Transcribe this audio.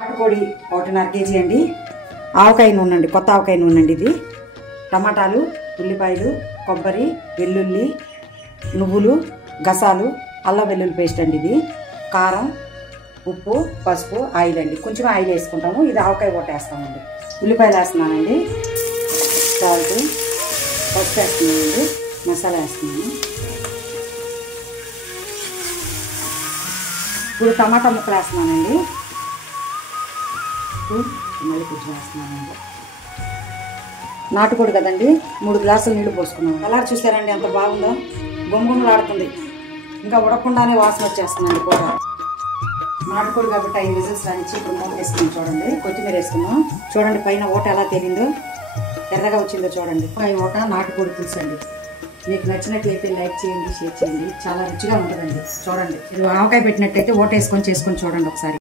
నాటుకోడి 1.5 కేజీ అండి. ఆవకాయ నూనె అండి, కొత్త ఆవకాయ నూనె అండి ఇది. టమాటాలు, ఉల్లిపాయలు, కొబ్బరి, వెల్లుల్లి, నువ్వులు, గసాలు, అల్లం వెల్లుల్లి పేస్ట్ అండి ఇది. కారం, ఉప్పు, పసుపు, ఆయిల్ అండి. కొంచెం ఆయిల్ వేసుకుంటాము. ఇది ఆవకాయ ఒకటి వేస్తామండి. ఉల్లిపాయలు వేస్తున్నానండి, సాల్ట్, పసుపు వేస్తున్నానండి, మసాలా వేస్తున్నాను. ఇప్పుడు టమాటా ముక్కలు వేస్తున్నానండి. మళ్ళీ కొంచెం వేస్తున్నానండి. నాటుకోడి కదండి, 3 గ్లాసులు నీళ్లు పోసుకున్నాను. కలర్ చూసారండి ఎంత బాగుందో, గుమ్మగుమ్మలాడుతుంది. ఇంకా ఉడకుండానే వాసన వచ్చేస్తుందండి కూర. నాటుకోడి కాబట్టి 5 విజిల్స్ రానిచ్చి ఇప్పుడు మూత వేసుకున్నాం. చూడండి, కొత్తిమీర వేసుకున్నాం. చూడండి పైన ఓట ఎలా తేలిందో, ఎర్రగా వచ్చిందో చూడండి. ఓట నాటుకోడి పులుసు అండి. మీకు నచ్చినట్లయితే లైక్ చేయండి, షేర్ చేయండి. చాలా రుచిగా ఉంటుందండి. చూడండి, ఇది ఆవకాయ పెట్టినట్టయితే ఓట వేసుకొని చేసుకొని చూడండి ఒకసారి.